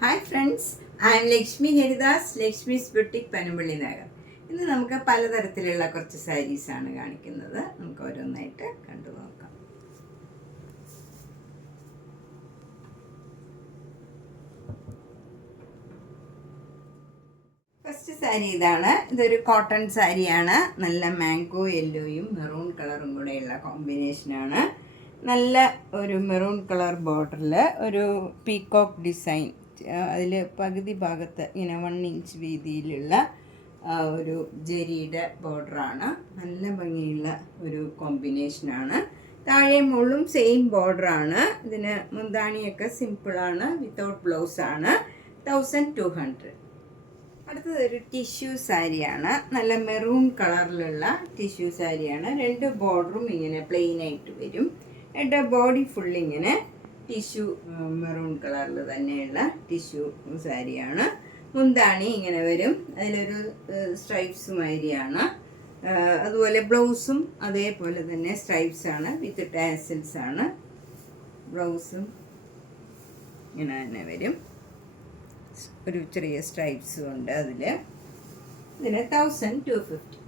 Hi friends, I M Lakshmi Haridas, Lakshmi's boutique Panampilly Nagar. ഇന്ന് നമുക്ക് പലതരത്തിലുള്ള കുറച്ച് സാരീസാണ് കാണിക്കുന്നത്. നമുക്ക് ഓരോന്നായിട്ട് കണ്ടു നോക്കാം. ഫസ്റ്റ് സാരി ഇതാണ്. ഇതൊരു കോട്ടൺ സാരിയാണ്. നല്ല മാംഗോ യെല്ലോയും മെറൂൺ കളറും കൂടെയുള്ള കോമ്പിനേഷനാണ്. നല്ല ഒരു മെറൂൺ കളർ ബോർഡറിൽ ഒരു പീകോക്ക് ഡിസൈൻ, അതിൽ പകുതി ഭാഗത്ത് ഇങ്ങനെ 1 ഇഞ്ച് വീതിയിലുള്ള ഒരു ജെരിയുടെ ബോർഡറാണ്. നല്ല ഭംഗിയുള്ള ഒരു കോമ്പിനേഷനാണ്. താഴെ മുള്ളും സെയിം ബോർഡറാണ്. ഇതിന് മുന്താണിയൊക്കെ സിമ്പിളാണ്, വിത്തൗട്ട് ബ്ലൗസാണ്. 1200. അടുത്തത് ഒരു ടിഷ്യൂ സാരിയാണ്. നല്ല മെറൂൺ കളറിലുള്ള ടിഷ്യൂ സാരിയാണ്. 2 ബോർഡറും ഇങ്ങനെ പ്ലെയിൻ ആയിട്ട് വരും. എൻ്റെ ബോഡി ഫുള്ളിങ്ങനെ ടിഷ്യൂ മെറൂൺ കളറിൽ തന്നെയുള്ള ടിഷ്യൂ സാരിയാണ്. മുന്താണി ഇങ്ങനെ വരും, അതിലൊരു സ്ട്രൈപ്സ് മാതിരിയാണ്. അതുപോലെ ബ്ലൗസും അതേപോലെ തന്നെ സ്ട്രൈപ്സ് ആണ്, വിത്ത് ടാസിൽസ് ആണ്. ബ്ലൗസും ഇങ്ങനെ തന്നെ വരും, ഒരു ചെറിയ സ്ട്രൈപ്സും ഉണ്ട് അതിൽ. ഇതിന് 1250.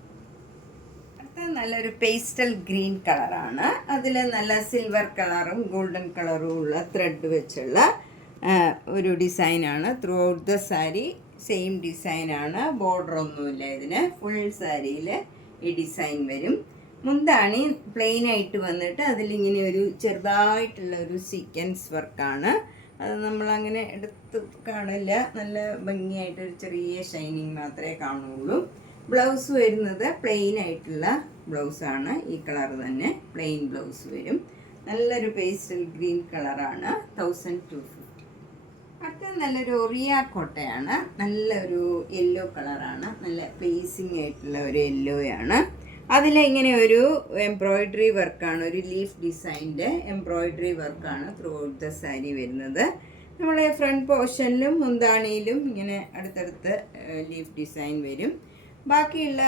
നല്ലൊരു പേസ്റ്റൽ ഗ്രീൻ കളറാണ്. അതിൽ നല്ല സിൽവർ കളറും ഗോൾഡൻ കളറും ഉള്ള ത്രെഡ് വെച്ചുള്ള ഒരു ഡിസൈനാണ്. Through out the sari same ഡിസൈനാണ്. ബോർഡർ ഒന്നുമില്ല ഇതിന്. ഫുൾ സാരിയിൽ ഈ ഡിസൈൻ വരും. മുന്താണി പ്ലെയിൻ ആയിട്ട് വന്നിട്ട് അതിലിങ്ങനെ ഒരു ചെറുതായിട്ടുള്ള ഒരു സീക്വൻസ് വർക്കാണ്. അത് നമ്മളങ്ങനെ എടുത്ത് കാണില്ല. നല്ല ഭംഗിയായിട്ടൊരു ചെറിയ ഷൈനിങ് മാത്രമേ കാണുള്ളൂ. ബ്ലൗസ് വരുന്നത് പ്ലെയിൻ ആയിട്ടുള്ള ബ്ലൗസാണ്. ഈ കളർ തന്നെ പ്ലെയിൻ ബ്ലൗസ് വരും. നല്ലൊരു പേസ്റ്റൽ ഗ്രീൻ കളറാണ്. 1250. അടുത്ത നല്ലൊരു ഒറിയ കോട്ടയാണ്. നല്ലൊരു യെല്ലോ കളറാണ്. നല്ല പ്ലേസിങ് ആയിട്ടുള്ള ഒരു യെല്ലോയാണ്. അതിലിങ്ങനെ ഒരു എംബ്രോയിഡറി വർക്കാണ്, ഒരു ലീഫ് ഡിസൈൻ്റെ എംബ്രോയിഡറി വർക്കാണ് ത്രൂ ഔട്ട് ദ സാരി വരുന്നത്. നമ്മളെ ഫ്രണ്ട് പോർഷനിലും മുന്താണിയിലും ഇങ്ങനെ അടുത്തടുത്ത് ലീഫ് ഡിസൈൻ വരും. ബാക്കിയുള്ള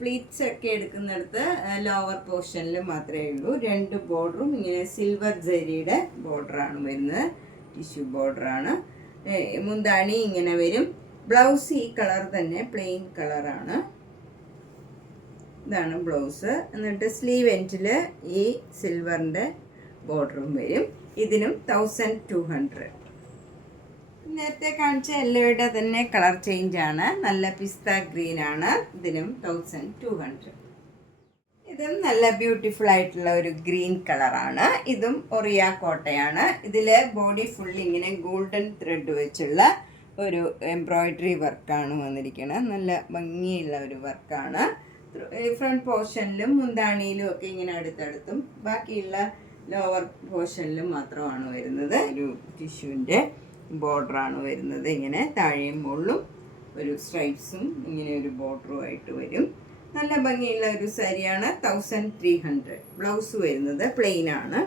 പ്ലീറ്റ്സ് ഒക്കെ എടുക്കുന്നിടത്ത് ലോവർ പോർഷനിൽ മാത്രമേ ഉള്ളൂ. 2 ബോർഡറും ഇങ്ങനെ സിൽവർ ജെരിയുടെ ബോർഡറാണ് വരുന്നത്, ടിഷ്യൂ ബോർഡറാണ്. മുന്താണി ഇങ്ങനെ വരും. ബ്ലൗസ് ഈ കളർ തന്നെ പ്ലെയിൻ കളറാണ്. ഇതാണ് ബ്ലൗസ്. എന്നിട്ട് സ്ലീവ് എൻഡിൽ ഈ സിൽവറിൻ്റെ ബോർഡറും വരും. ഇതിനും 1200. നേരത്തെ കാണിച്ച യെല്ലോയുടെ തന്നെ കളർ ചേഞ്ച് ആണ്. നല്ല പിസ്ത ഗ്രീൻ ആണ്. ഇതിനും 1200. ഇതും നല്ല ബ്യൂട്ടിഫുൾ ആയിട്ടുള്ള ഒരു ഗ്രീൻ കളറാണ്. ഇതും ഒറിയ കോട്ടയാണ്. ഇതിൽ ബോഡി ഫുൾ ഇങ്ങനെ ഗോൾഡൻ ത്രെഡ് വെച്ചുള്ള ഒരു എംബ്രോയിഡറി വർക്കാണ് വന്നിരിക്കുന്നത്. നല്ല ഭംഗിയുള്ള ഒരു വർക്കാണ്. ഫ്രണ്ട് പോർഷനിലും മുന്താണിയിലും ഒക്കെ ഇങ്ങനെ അടുത്തടുത്തും ബാക്കിയുള്ള ലോവർ പോർഷനിലും മാത്രമാണ് വരുന്നത്. ഒരു ടിഷ്യൂവിൻ്റെ ബോർഡറാണ് വരുന്നത്. ഇങ്ങനെ താഴെയും മുകളിലും ഒരു സ്ട്രൈപ്സും ഇങ്ങനെ ഒരു ബോർഡറും ആയിട്ട് വരും. നല്ല ഭംഗിയുള്ള ഒരു സാരിയാണ്. 1300. ബ്ലൗസ് വരുന്നത് പ്ലെയിൻ ആണ്.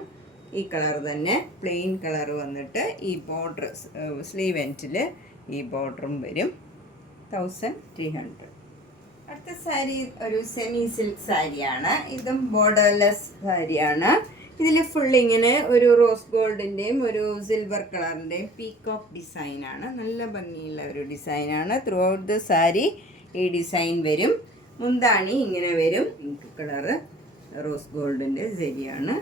ഈ കളർ തന്നെ പ്ലെയിൻ കളർ വന്നിട്ട് ഈ ബോർഡർ സ്ലീവ് എൻഡിൽ ഈ ബോർഡറും വരും. 1300. അടുത്ത സാരി ഒരു സെമി സിൽക്ക് സാരിയാണ്. ഇതും ബോർഡർലെസ് സാരിയാണ്. ഇതിൽ ഫുൾ ഇങ്ങനെ ഒരു റോസ് ഗോൾഡിൻ്റെയും ഒരു സിൽവർ കളറിൻ്റെയും പീകോക്ക് ഡിസൈനാണ്. നല്ല ഭംഗിയുള്ള ഒരു ഡിസൈനാണ്. ത്രൂ ഔട്ട് ദ സാരി ഈ ഡിസൈൻ വരും. മുന്താണി ഇങ്ങനെ വരും. പിങ്ക് കളറ് റോസ് ഗോൾഡിൻ്റെ ജെരിയാണ്.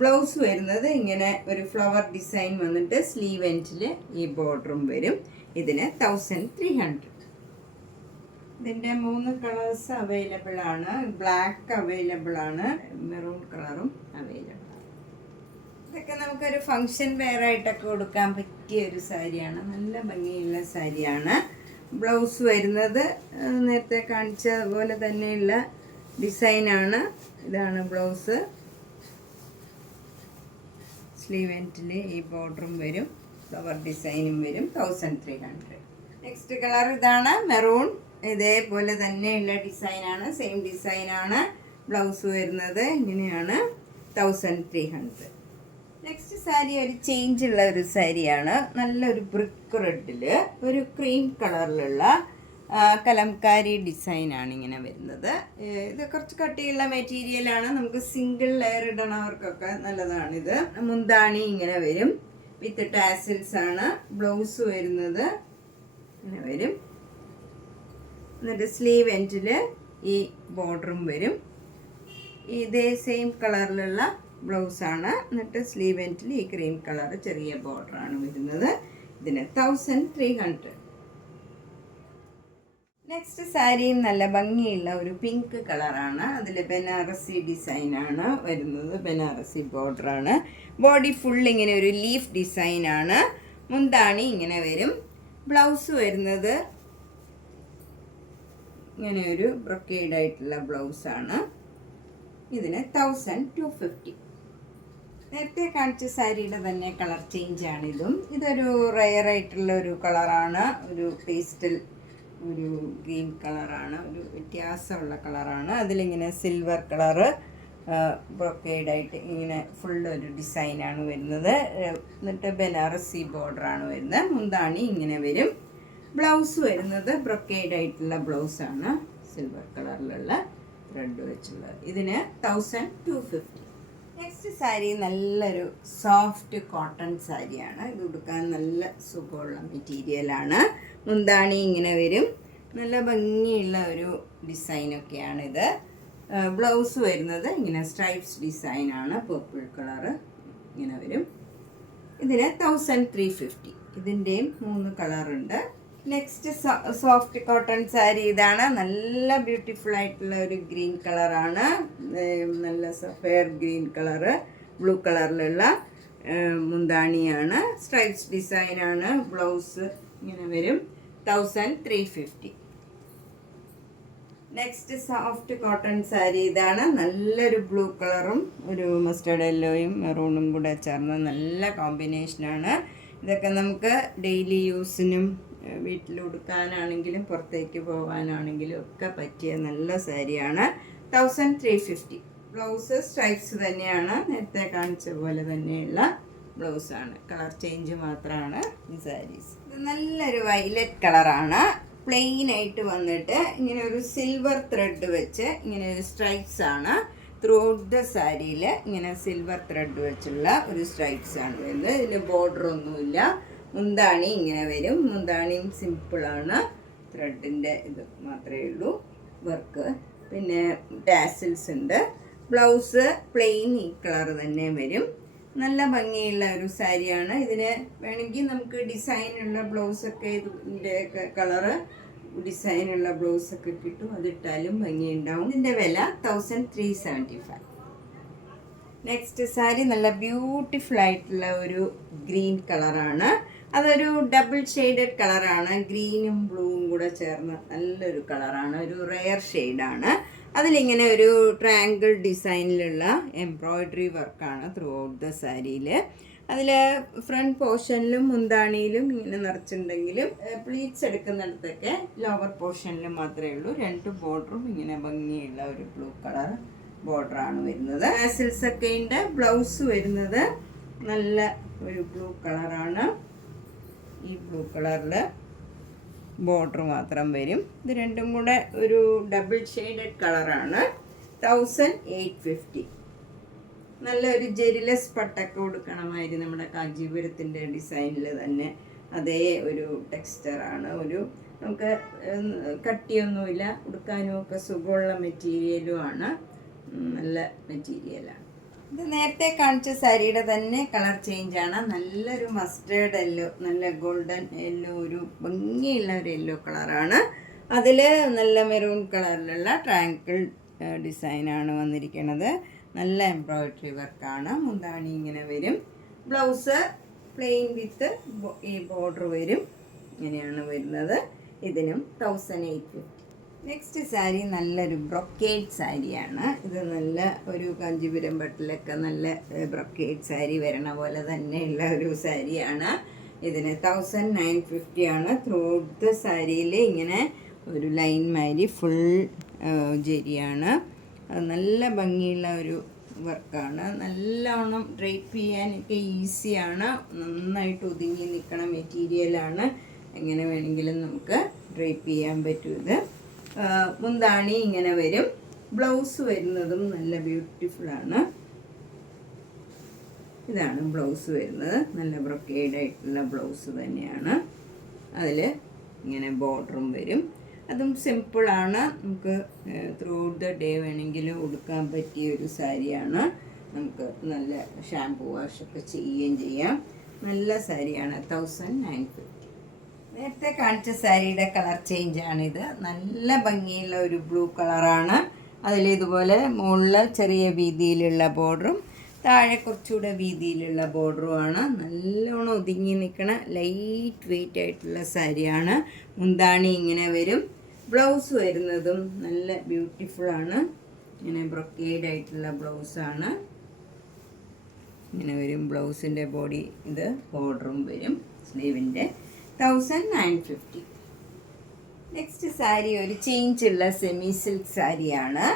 ബ്ലൗസ് വരുന്നത് ഇങ്ങനെ ഒരു ഫ്ലവർ ഡിസൈൻ വന്നിട്ട് സ്ലീവ് എൻഡിൽ ഈ ബോർഡറും വരും. ഇതിന് 1300. ഇതിൻ്റെ 3 കളേഴ്സ് അവൈലബിൾ ആണ്. ബ്ലാക്ക് അവൈലബിൾ ആണ്, മെറൂൺ കളറും അവൈലബിൾ ആണ്. ഇതൊക്കെ നമുക്കൊരു ഫങ്ഷൻ വെയർ ആയിട്ടൊക്കെ കൊടുക്കാൻ പറ്റിയ ഒരു സാരിയാണ്. നല്ല ഭംഗിയുള്ള സാരിയാണ്. ബ്ലൗസ് വരുന്നത് നേരത്തെ കാണിച്ച പോലെ തന്നെയുള്ള ഡിസൈനാണ്. ഇതാണ് ബ്ലൗസ്. സ്ലീവ് എൻഡിൽ ഈ ബോർഡറും വരും, ഫ്ലവർ ഡിസൈനും വരും. 1300. നെക്സ്റ്റ് കളർ ഇതാണ്, മെറൂൺ. ഇതേപോലെ തന്നെയുള്ള ഡിസൈനാണ്, സെയിം ഡിസൈനാണ്. ബ്ലൗസ് വരുന്നത് ഇങ്ങനെയാണ്. 1300. നെക്സ്റ്റ് സാരി ഒരു ചേഞ്ച് ഉള്ള ഒരു സാരിയാണ്. നല്ലൊരു ബ്രിക്ക് റെഡിൽ ഒരു ക്രീം കളറിലുള്ള കലംകാരി ഡിസൈനാണ് ഇങ്ങനെ വരുന്നത്. ഇത് കുറച്ച് കട്ടിയുള്ള മെറ്റീരിയലാണ്. നമുക്ക് സിംഗിൾ ലെയർ ഇടണവർക്കൊക്കെ നല്ലതാണിത്. മുന്താണി ഇങ്ങനെ വരും. വിത്ത് ടാസിൽസ് ആണ്. ബ്ലൗസ് വരുന്നത് ഇങ്ങനെ വരും. എന്നിട്ട് സ്ലീവ് എൻഡിൽ ഈ ബോർഡറും വരും. ഇതേ സെയിം കളറിലുള്ള ബ്ലൗസാണ്. എന്നിട്ട് സ്ലീവ് എൻഡിൽ ഈ ക്രീം കളർ ചെറിയ ബോർഡറാണ് വരുന്നത്. ഇതിന് 1300. നെക്സ്റ്റ് സാരിയും നല്ല ഭംഗിയുള്ള ഒരു പിങ്ക് കളറാണ്. അതിൽ ബനാറസി ഡിസൈനാണ് വരുന്നത്. ബനാറസി ബോർഡറാണ്. ബോഡി ഫുൾ ഇങ്ങനെ ഒരു ലീഫ് ഡിസൈനാണ്. മുന്താണി ഇങ്ങനെ വരും. ബ്ലൗസ് വരുന്നത് ഇങ്ങനെ ഒരു ബ്രൊക്കേഡ് ആയിട്ടുള്ള ബ്ലൗസാണ്. ഇതിന് 1250. നേരത്തെ കാണിച്ച സാരിയുടെ തന്നെ കളർ ചേഞ്ചാണ് ഇതും. ഇതൊരു റയർ ആയിട്ടുള്ള ഒരു കളറാണ്. ഒരു പേസ്റ്റൽ ഒരു ഗ്രീൻ കളറാണ്. ഒരു വ്യത്യാസമുള്ള കളറാണ്. അതിലിങ്ങനെ സിൽവർ കളറ് ബ്രൊക്കേഡായിട്ട് ഇങ്ങനെ ഫുൾ ഒരു ഡിസൈനാണ് വരുന്നത്. എന്നിട്ട് ബനാറസി ബോർഡറാണ് വരുന്നത്. മുന്താണി ഇങ്ങനെ വരും. ബ്ലൗസ് വരുന്നത് ബ്രൊക്കേഡായിട്ടുള്ള ബ്ലൗസാണ്. സിൽവർ കളറിലുള്ള ത്രെഡ് വെച്ചുള്ളത്. ഇതിന് 1250. നെക്സ്റ്റ് സാരി നല്ലൊരു സോഫ്റ്റ് കോട്ടൺ സാരിയാണ്. ഇത് ഉടുക്കാൻ നല്ല സുഖമുള്ള മെറ്റീരിയലാണ്. മുന്താണി ഇങ്ങനെ വരും. നല്ല ഭംഗിയുള്ള ഒരു ഡിസൈനൊക്കെയാണിത്. ബ്ലൗസ് വരുന്നത് ഇങ്ങനെ സ്ട്രൈപ്സ് ഡിസൈനാണ്. പർപ്പിൾ കളറ് ഇങ്ങനെ വരും. ഇതിന് 1350. ഇതിൻ്റെയും 3 കളറുണ്ട്. നെക്സ്റ്റ് സോഫ്റ്റ് കോട്ടൺ സാരി ഇതാണ്. നല്ല ബ്യൂട്ടിഫുൾ ആയിട്ടുള്ള ഒരു ഗ്രീൻ കളറാണ്. നല്ല ഫെയർ ഗ്രീൻ കളറ് ബ്ലൂ കളറിലുള്ള മുന്താണിയാണ്. സ്ട്രൈപ്സ് ഡിസൈനാണ്. ബ്ലൗസ് ഇങ്ങനെ വരും. 1350. നെക്സ്റ്റ് സോഫ്റ്റ് കോട്ടൺ സാരി ഇതാണ്. നല്ലൊരു ബ്ലൂ കളറും ഒരു മസ്റ്റേർഡ് യെല്ലോയും മെറൂണും കൂടെ ചേർന്ന നല്ല കോമ്പിനേഷനാണ്. ഇതൊക്കെ നമുക്ക് ഡെയിലി യൂസിനും വീട്ടിൽ ഉടുക്കാനാണെങ്കിലും പുറത്തേക്ക് പോകാനാണെങ്കിലും ഒക്കെ പറ്റിയ നല്ല സാരിയാണ്. 1350. ബ്ലൗസ് സ്ട്രൈപ്സ് തന്നെയാണ്. നേരത്തെ കാണിച്ച പോലെ തന്നെയുള്ള ബ്ലൗസാണ്. കളർ ചേഞ്ച് മാത്രമാണ് ഈ സാരീസ്. ഇത് നല്ലൊരു വയലറ്റ് കളറാണ്. പ്ലെയിൻ ആയിട്ട് വന്നിട്ട് ഇങ്ങനെ ഒരു സിൽവർ ത്രെഡ് വെച്ച് ഇങ്ങനെ ഒരു സ്ട്രൈപ്സ് ആണ്. ത്രൂ ഔട്ട് ദ സാരിയിൽ ഇങ്ങനെ സിൽവർ ത്രെഡ് വെച്ചുള്ള ഒരു സ്ട്രൈപ്സ് ആണ് വരുന്നത്. ഇതിൽ ബോർഡർ ഒന്നുമില്ല. മുന്താണി ഇങ്ങനെ വരും. മുന്താണിയും സിമ്പിളാണ്. ത്രെഡിൻ്റെ ഇത് മാത്രമേ ഉള്ളൂ വർക്ക്. പിന്നെ ടാസിൽസ് ഉണ്ട്. ബ്ലൗസ് പ്ലെയിൻ ഈ കളർ തന്നെ വരും. നല്ല ഭംഗിയുള്ള ഒരു സാരിയാണ്. ഇതിന് വേണമെങ്കിൽ നമുക്ക് ഡിസൈനുള്ള ബ്ലൗസൊക്കെ ഇതിൻ്റെ കളറ് ഡിസൈനുള്ള ബ്ലൗസൊക്കെ കിട്ടും. അതിട്ടാലും ഭംഗിയുണ്ടാവും. ഇതിൻ്റെ വില 1375. നെക്സ്റ്റ് സാരി നല്ല ബ്യൂട്ടിഫുൾ ആയിട്ടുള്ള ഒരു ഗ്രീൻ കളറാണ്. അതൊരു ഡബിൾ ഷെയ്ഡഡ് കളറാണ്. ഗ്രീനും ബ്ലൂവും കൂടെ ചേർന്ന് നല്ലൊരു കളറാണ്. ഒരു റെയർ ഷെയ്ഡാണ്. അതിലിങ്ങനെ ഒരു ട്രയാങ്കിൾ ഡിസൈനിലുള്ള എംബ്രോയ്ഡറി വർക്കാണ് ത്രൂ ഔട്ട് ദ സാരിയിൽ. അതിൽ ഫ്രണ്ട് പോർഷനിലും മുന്താണിയിലും ഇങ്ങനെ നിറച്ചിട്ടുണ്ടെങ്കിലും പ്ലീറ്റ്സ് എടുക്കുന്നിടത്തൊക്കെ ലോവർ പോർഷനിൽ മാത്രമേ ഉള്ളൂ. 2 ബോർഡറും ഇങ്ങനെ ഭംഗിയുള്ള ഒരു ബ്ലൂ കളർ ബോർഡറാണ് വരുന്നത്. ടാസിൽസ് ഒക്കെ ഉണ്ട്. ബ്ലൗസ് വരുന്നത് നല്ല ഒരു ബ്ലൂ കളറാണ്. ഈ ബ്ലൂ കളറിൽ ബോർഡർ മാത്രം വരും. ഇത് രണ്ടും കൂടെ ഒരു ഡബിൾ ഷെയ്ഡഡ് കളറാണ്. 1850. നല്ലൊരു ജെരിലസ് പട്ടൊക്കെ കൊടുക്കണമായിരുന്നു. നമ്മുടെ കാഞ്ചീപുരത്തിൻ്റെ ഡിസൈനിൽ തന്നെ അതേ ഒരു ടെക്സ്ചറാണ്. ഒരു നമുക്ക് കട്ടിയൊന്നുമില്ല. ഉടുക്കാനും ഒക്കെ സുഖമുള്ള മെറ്റീരിയലുമാണ്. നല്ല മെറ്റീരിയലാണ്. ഇത് നേരത്തെ കാണിച്ച സാരിയുടെ തന്നെ കളർ ചേഞ്ചാണ്. നല്ലൊരു മസ്റ്റേർഡ് യെല്ലോ, നല്ല ഗോൾഡൻ യെല്ലോ, ഒരു ഭംഗിയുള്ള ഒരു യെല്ലോ കളറാണ്. അതിൽ നല്ല മെറൂൺ കളറിലുള്ള ട്രയാങ്കിൾ ഡിസൈനാണ് വന്നിരിക്കുന്നത്. നല്ല എംബ്രോയ്ഡറി വർക്കാണ്. മുന്താണി ഇങ്ങനെ വരും. ബ്ലൗസ് പ്ലെയിൻ വിത്ത് ഈ ബോർഡർ വരും. ഇങ്ങനെയാണ് വരുന്നത്. ഇതിനും 1850. നെക്സ്റ്റ് സാരി നല്ലൊരു ബ്രൊക്കേഡ് സാരിയാണ്. ഇത് നല്ല ഒരു കാഞ്ചീപുരം പട്ടിലൊക്കെ നല്ല ബ്രൊക്കേഡ് സാരി വരണ പോലെ തന്നെയുള്ള ഒരു സാരിയാണ്. ഇതിന് 1950 ആണ്. ത്രൂ ഔട്ട് ദ സാരിയിൽ ഇങ്ങനെ ഒരു ലൈൻ മാതിരി ഫുൾ ജെരിയാണ്. നല്ല ഭംഗിയുള്ള ഒരു വർക്കാണ്. നല്ലോണം ഡ്രൈപ്പ് ചെയ്യാനൊക്കെ ഈസിയാണ്. നന്നായിട്ട് ഒതുങ്ങി നിൽക്കണ മെറ്റീരിയലാണ്. എങ്ങനെ വേണമെങ്കിലും നമുക്ക് ഡ്രൈപ്പ് ചെയ്യാൻ പറ്റും. ഇത് മുന്താണി ഇങ്ങനെ വരും. ബ്ലൗസ് വരുന്നതും നല്ല ബ്യൂട്ടിഫുള്ളാണ്. ഇതാണ് ബ്ലൗസ് വരുന്നത്. നല്ല ബ്രൊക്കേഡ് ആയിട്ടുള്ള ബ്ലൗസ് തന്നെയാണ്. അതിൽ ഇങ്ങനെ ബോർഡറും വരും. അതും സിമ്പിളാണ്. നമുക്ക് ത്രൂ ഔട്ട് ദ ഡേ വേണമെങ്കിലും ഉടുക്കാൻ പറ്റിയ ഒരു സാരിയാണ്. നമുക്ക് നല്ല ഷാംപൂ വാഷൊക്കെ ചെയ്യുകയും ചെയ്യാം. നല്ല സാരിയാണ്. 1950. നേരത്തെ കാണിച്ച സാരിയുടെ കളർ ചേഞ്ചാണിത്. നല്ല ഭംഗിയുള്ള ഒരു ബ്ലൂ കളറാണ്. അതിൽ ഇതുപോലെ മുകളിൽ ചെറിയ വീതിയിലുള്ള ബോർഡറും താഴെ കുറച്ചുകൂടെ വീതിയിലുള്ള ബോർഡറുമാണ്. നല്ലോണം ഒതുങ്ങി നിൽക്കണ ലൈറ്റ് വെയിറ്റ് ആയിട്ടുള്ള സാരിയാണ്. മുന്താണി ഇങ്ങനെ വരും. ബ്ലൗസ് വരുന്നതും നല്ല ബ്യൂട്ടിഫുള്ളാണ്. ഇങ്ങനെ ബ്രൊക്കേഡ് ആയിട്ടുള്ള ബ്ലൗസാണ്. ഇങ്ങനെ വരും ബ്ലൗസിൻ്റെ ബോഡി. ഇത് ബോർഡറും വരും സ്ലീവിൻ്റെ. 1950. നെക്സ്റ്റ് സാരി ഒരു ചേഞ്ചുള്ള സെമി സിൽക്ക് സാരിയാണ്.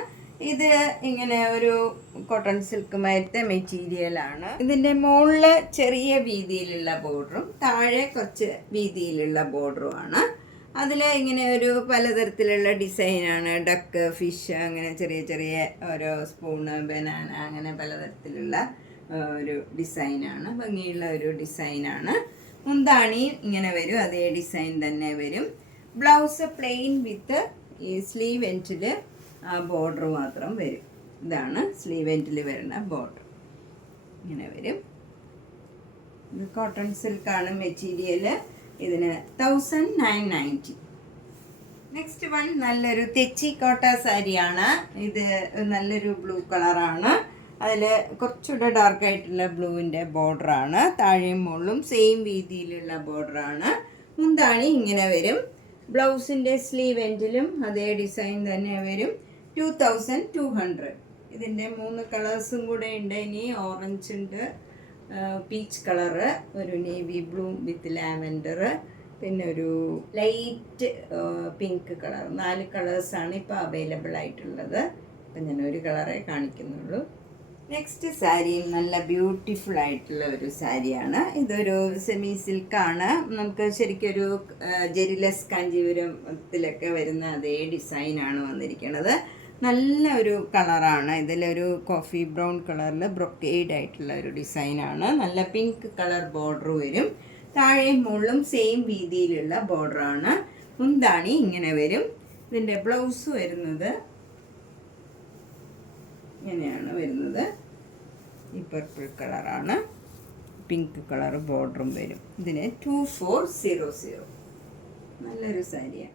ഇത് ഇങ്ങനെ ഒരു കോട്ടൺ സിൽക്ക് മരത്തെ മെറ്റീരിയലാണ്. ഇതിൻ്റെ മുകളിൽ ചെറിയ വീതിയിലുള്ള ബോർഡറും താഴെ കുറച്ച് വീതിയിലുള്ള ബോർഡറുമാണ്. അതിൽ ഇങ്ങനെ ഒരു പലതരത്തിലുള്ള ഡിസൈനാണ്. ഡക്ക്, ഫിഷ്, അങ്ങനെ ചെറിയ ചെറിയ ഓരോ സ്പൂണ്, ബനാന, അങ്ങനെ പലതരത്തിലുള്ള ഒരു ഡിസൈനാണ്. ഭംഗിയുള്ള ഒരു ഡിസൈനാണ്. മുന്താണി ഇങ്ങനെ വരും. അതേ ഡിസൈൻ തന്നെ വരും. ബ്ലൗസ് പ്ലെയിൻ വിത്ത് ഈ സ്ലീവ് എൻഡിൽ ബോർഡർ മാത്രം വരും. ഇതാണ് സ്ലീവ് എൻഡിൽ വരുന്ന ബോർഡർ. ഇങ്ങനെ വരും. ഇത് കോട്ടൺ സിൽക്കാണ് മെറ്റീരിയൽ. ഇതിന് 1990. നെക്സ്റ്റ് വൺ നല്ലൊരു തെച്ചിക്കോട്ട സാരിയാണ്. ഇത് നല്ലൊരു ബ്ലൂ കളറാണ്. അതിൽ കുറച്ചുകൂടെ ഡാർക്കായിട്ടുള്ള ബ്ലൂവിൻ്റെ ബോർഡറാണ്. താഴെയും മുകളിലും സെയിം വീതിയിലുള്ള ബോർഡറാണ്. മുന്താണി ഇങ്ങനെ വരും. ബ്ലൗസിൻ്റെ സ്ലീവ് എൻഡിലും അതേ ഡിസൈൻ തന്നെ വരും. 2200. ഇതിൻ്റെ 3 കളേഴ്സും കൂടെ ഉണ്ട്. ഇനി ഓറഞ്ച് ഉണ്ട്, പീച്ച് കളറ്, ഒരു നേവി ബ്ലൂ വിത്ത് ലാവൻഡർ, പിന്നെ ഒരു ലൈറ്റ് പിങ്ക് കളർ. 4 കളേഴ്സാണ് ഇപ്പോൾ അവൈലബിൾ ആയിട്ടുള്ളത്. അപ്പം ഞാൻ ഒരു കളറേ കാണിക്കുന്നുള്ളൂ. നെക്സ്റ്റ് സാരിയും നല്ല ബ്യൂട്ടിഫുൾ ആയിട്ടുള്ള ഒരു സാരിയാണ്. ഇതൊരു സെമി സിൽക്കാണ്. നമുക്ക് ശരിക്കൊരു ജെറിലെസ് കാഞ്ചീപുരത്തിലൊക്കെ വരുന്ന അതേ ഡിസൈനാണ് വന്നിരിക്കുന്നത്. നല്ല ഒരു കളറാണ്. ഇതിലൊരു കോഫി ബ്രൗൺ കളറിൽ ബ്രൊക്കേഡ് ആയിട്ടുള്ള ഒരു ഡിസൈനാണ്. നല്ല പിങ്ക് കളർ ബോർഡർ വരും. താഴെയും മുകളിലും സെയിം വീതിയിലുള്ള ബോർഡറാണ്. മുന്താണി ഇങ്ങനെ വരും. ഇതിൻ്റെ ബ്ലൗസ് വരുന്നത് ഇങ്ങനെയാണ് വരുന്നത്. ഈ പർപ്പിൾ കളറാണ്. പിങ്ക് കളർ ബോർഡറും വരും. ഇതിന് 2400. നല്ലൊരു സാരിയാണ്.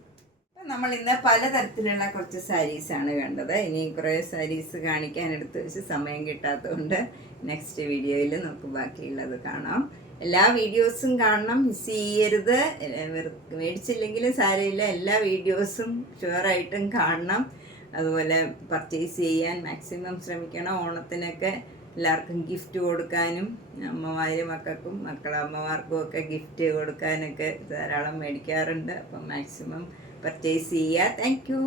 അപ്പം നമ്മൾ ഇന്ന് പലതരത്തിലുള്ള കുറച്ച് സാരീസാണ് കണ്ടത്. ഇനി കുറേ സാരീസ് കാണിക്കാൻ എടുത്ത് വെച്ച് സമയം കിട്ടാത്തതുകൊണ്ട് നെക്സ്റ്റ് വീഡിയോയിൽ നമുക്ക് ബാക്കിയുള്ളത് കാണാം. എല്ലാ വീഡിയോസും കാണണം, മിസ് ചെയ്യരുത്. മേടിച്ചില്ലെങ്കിലും സാരമില്ല, എല്ലാ വീഡിയോസും ഷുവറായിട്ടും കാണണം. അതുപോലെ പർച്ചേസ് ചെയ്യാൻ മാക്സിമം ശ്രമിക്കണം. ഓണത്തിനൊക്കെ എല്ലാവർക്കും ഗിഫ്റ്റ് കൊടുക്കാനും, അമ്മമാരും മക്കൾക്കും അമ്മമാർക്കും ഒക്കെ ഗിഫ്റ്റ് കൊടുക്കാനൊക്കെ ധാരാളം മേടിക്കാറുണ്ട്. അപ്പം മാക്സിമം പർച്ചേസ് ചെയ്യുക. Thank you.